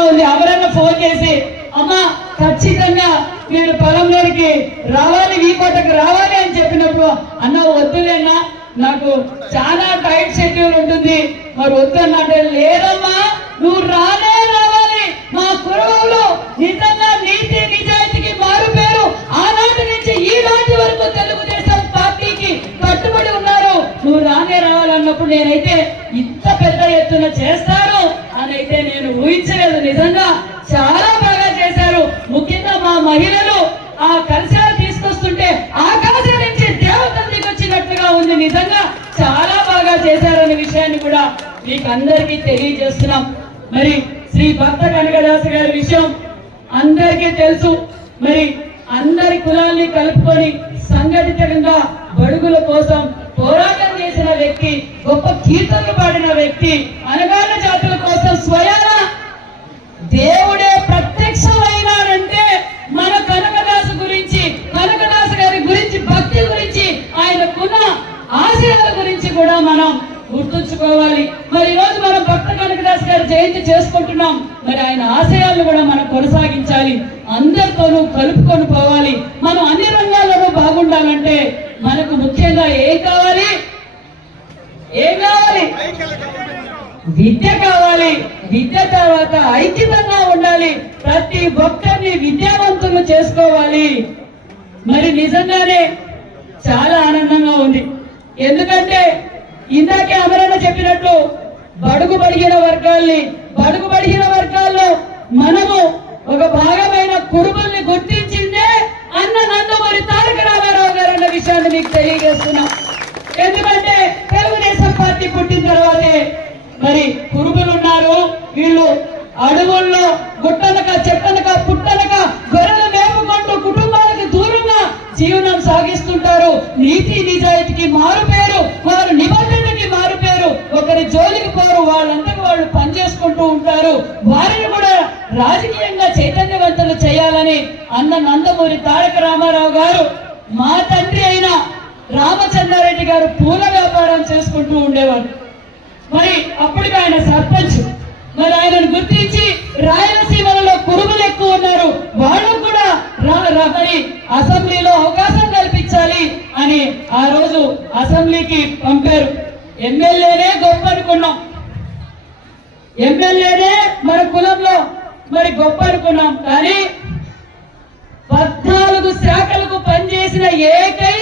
ఆనందంగా ఉంది. ఎవరన్నా ఫోన్ చేసి అమ్మా ఖచ్చితంగా నేను పొలంలోనికి రావాలి ఈ కోటకు రావాలి అని చెప్పినప్పుడు అన్న వద్దులేనా నాకు చాలా టైట్ షెడ్యూల్ ఉంటుంది. మరి వద్దన్నంటే లేదమ్మా నువ్వు రానే రావాలి. మా కురవలో నిజంగా నీతి నిజాయితీకి మారు పేరు ఆనాటి నుంచి ఈ నాటి వరకు తెలుగుదేశం పార్టీకి కట్టుబడి ఉన్నారు. నువ్వు రానే రావాలన్నప్పుడు నేనైతే ఇంత పెద్ద ఎత్తున చేస్తాను అని అయితే నేను ఊహించలేదు. నిజంగా చాలా బాగా చేశారు. ముఖ్యంగా మా మహిళలు ఆ కలశాలు తీసుకొస్తుంటే ఆకాశం నుంచి దేవతలు దిగొచ్చినట్లుగా ఉంది. నిజంగా చాలా బాగా చేశారనే విషయాన్ని కూడా మీకు అందరికీ తెలియజేస్తున్నాం. మరి శ్రీ భక్త కనకదాస గారి విషయం అందరికీ తెలుసు. మరి అందరి కులాల్ని కలుపుకొని సంఘటితంగా బడుగుల కోసం పోరాటం చేసిన వ్యక్తి గొప్ప కీర్తనలు పాడిన వ్యక్తి అనగాన జాతుల కోసం స్వయాన గుర్తుంచుకోవాలి. మరి ఈ రోజు మనం భక్త కనకదాస్ గారి జయంతి చేసుకుంటున్నాం. మరి ఆయన ఆశయాలను కూడా మనం కొనసాగించాలి. అందరితోనూ కలుపుకొని పోవాలి. మనం అన్ని రంగాల్లోనూ బాగుండాలంటే మనకు ముఖ్యంగా ఏం కావాలి? ఏం కావాలి? విద్య కావాలి. విద్య తర్వాత ఐక్యతంగా ఉండాలి. ప్రతి ఒక్కరిని విద్యావంతులు చేసుకోవాలి. మరి నిజంగానే చాలా ఆనందంగా ఉంది. ఎందుకంటే ఇందాకే అమరణ చెప్పినట్లు బడుగు పడిగిన వర్గాల్ని బడుగు పడిగిన వర్గాల్లో మనము ఒక భాగమైన కురుబల్ని గుర్తించిందే అన్న నందమూరి తారక రామారావు గారు అన్న విషయాన్ని మీకు తెలియజేస్తున్నాం. ఎందుకంటే తెలుగుదేశం పార్టీ పుట్టిన తర్వాతే మరి కురుబులు ఉన్నారు. వీళ్ళు అడవుల్లో గుట్టనక చెట్టనక పుట్టనక గొర్రెలు మేపుకుంటూ కుటుంబాలకు దూరంగా జీవనం సాగిస్తుంటారు. నీతి నిజాయితీకి మారు రాజకీయంగా చైతన్యవంతులు చేయాలని అన్న నందమూరి తారక రామారావు గారు మా తండ్రి అయిన రామచంద్రారెడ్డి గారు పూల వ్యాపారం చేసుకుంటూ ఉండేవారు. మరి అప్పటికి ఆయన సర్పంచ్. మరి ఆయనను గుర్తించి రాయలసీమలలో కురుములు ఎక్కువ ఉన్నారు. వాళ్ళు కూడా రా- మరి అసెంబ్లీలో అవకాశం కల్పించాలి అని ఆ రోజు అసెంబ్లీకి పంపారు. ఎమ్మెల్యేనే గొప్ప అనుకున్నాం. ఎమ్మెల్యేనే మన కులంలో మరి గొప్ప అనుకున్నాం కానీ పద్నాలుగు శాఖలకు పనిచేసిన ఏకైక